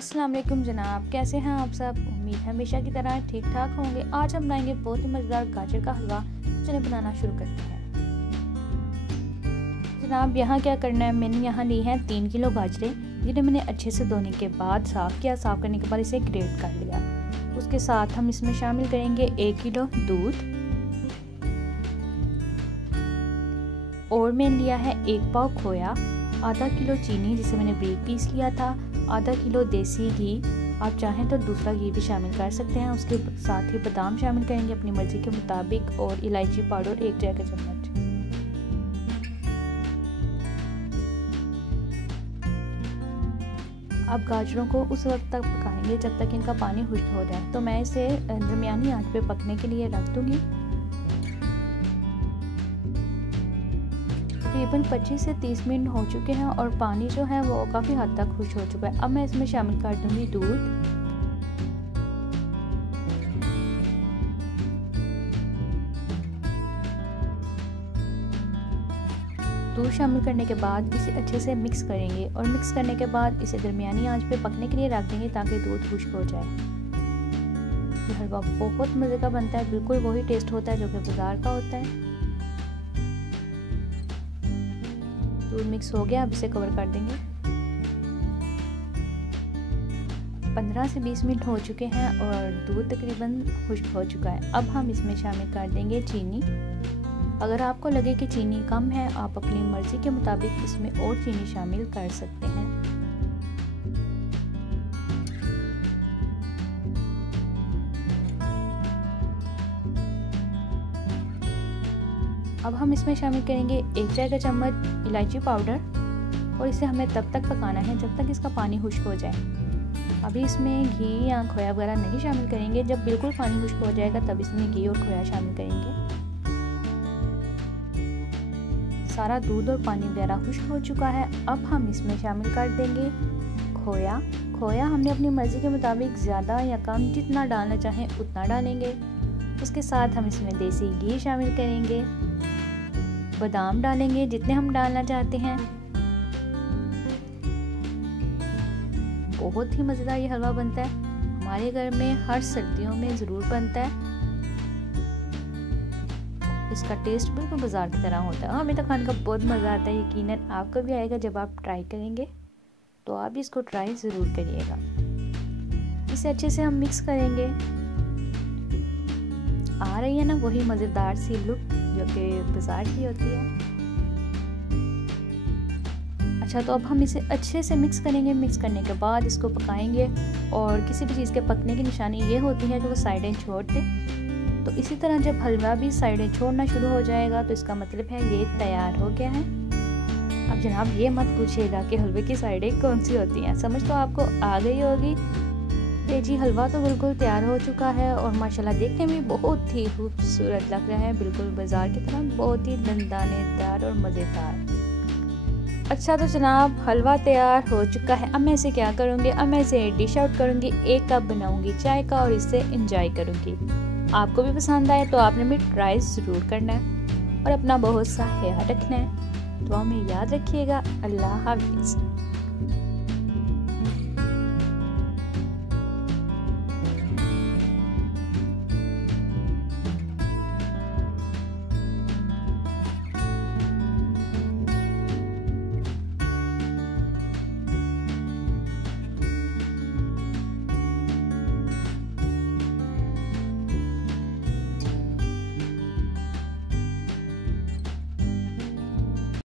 अस्सलाम वालेकुम जनाब, कैसे हैं आप सब। उम्मीद है हमेशा की तरह ठीक ठाक होंगे। आज हम बनाएंगे बहुत ही मज़ेदार गाजर का हलवा। चलिए बनाना शुरू करते हैं। जनाब यहाँ क्या करना है, मैंने यहाँ ली है 3 किलो गाजरें, जिन्हें मैंने अच्छे से धोने के बाद साफ़ किया। साफ़ करने के बाद इसे ग्रेट कर लिया। उसके साथ हम इसमें शामिल करेंगे 1 किलो दूध, और मैंने लिया है 1 पाव खोया, आधा किलो चीनी जिसे मैंने बारीक पीस लिया था, आधा किलो देसी घी। आप चाहें तो दूसरा घी भी शामिल कर सकते हैं। उसके साथ ही बादाम शामिल करेंगे अपनी मर्ज़ी के मुताबिक, और इलायची पाउडर 1 चाय का चम्मच। अब गाजरों को उस वक्त तक पकाएंगे जब तक इनका पानी खुश्क हो जाए। तो मैं इसे दरमियानी आंच पे पकने के लिए रख दूंगी। तकरीबन 25 से 30 मिनट हो चुके हैं और पानी जो है वो काफ़ी हद तक खुश्क हो चुका है। अब मैं इसमें शामिल कर दूंगी दूध शामिल करने के बाद इसे अच्छे से मिक्स करेंगे, और मिक्स करने के बाद इसे दरमियानी आंच पे पकने के लिए रख देंगे ताकि दूध खुश्क हो जाए। ये हलवा बहुत मज़े का बनता है, बिल्कुल वही टेस्ट होता है जो कि बाजार का होता है। दूध मिक्स हो गया, अब इसे कवर कर देंगे। 15 से 20 मिनट हो चुके हैं और दूध तकरीबन खुश्क हो चुका है। अब हम इसमें शामिल कर देंगे चीनी। अगर आपको लगे कि चीनी कम है, आप अपनी मर्ज़ी के मुताबिक इसमें और चीनी शामिल कर सकते हैं। अब हम इसमें शामिल करेंगे 1 चाय का चम्मच इलायची पाउडर, और इसे हमें तब तक पकाना है जब तक इसका पानी खुश्क हो जाए। अभी इसमें घी या खोया वगैरह नहीं शामिल करेंगे। जब बिल्कुल पानी खुश्क हो जाएगा तब इसमें घी और खोया शामिल करेंगे। सारा दूध और पानी वगैरह खुश्क हो चुका है। अब हम इसमें शामिल कर देंगे खोया। खोया हमने अपनी मर्ज़ी के मुताबिक ज़्यादा या कम जितना डालना चाहें उतना डालेंगे। उसके साथ हम इसमें देसी घी शामिल करेंगे, बादाम डालेंगे जितने हम डालना चाहते हैं। बहुत ही मज़ेदार ये हलवा बनता है, हमारे घर में हर सर्दियों में ज़रूर बनता है। इसका टेस्ट बिल्कुल बाजार की तरह होता है। हमें तो खाने का बहुत मज़ा आता है, यकीनन आपको भी आएगा जब आप ट्राई करेंगे। तो आप इसको ट्राई ज़रूर करिएगा। इसे अच्छे से हम मिक्स करेंगे। आ रही है ना वही मज़ेदार सी लुक जो कि बाजार की होती है। अच्छा, तो अब हम इसे अच्छे से मिक्स करेंगे। मिक्स करने के बाद इसको पकाएंगे, और किसी भी चीज़ के पकने की निशानी ये होती है कि वो साइडें छोड़ दे। तो इसी तरह जब हलवा भी साइडें छोड़ना शुरू हो जाएगा तो इसका मतलब है ये तैयार हो गया है। अब जनाब ये मत पूछिएगा कि हलवे की साइडें कौन सी होती हैं, समझ तो आपको आ गई होगी। जी, हलवा तो बिल्कुल तैयार हो चुका है और माशाल्लाह देखने में बहुत ही खूबसूरत लग रहा है, बिल्कुल बाजार की तरह, बहुत ही दंदानेदार और मज़ेदार। अच्छा, तो जनाब हलवा तैयार हो चुका है। अब मैं इसे क्या करूँगी, अब मैं इसे डिश आउट करूँगी। 1 कप बनाऊँगी चाय का और इसे इंजॉय करूँगी। आपको भी पसंद आए तो आपने भी ट्राई ज़रूर करना है, और अपना बहुत सा ख्याल रखना है। दुआ में याद रखिएगा। अल्लाह हाफिज़।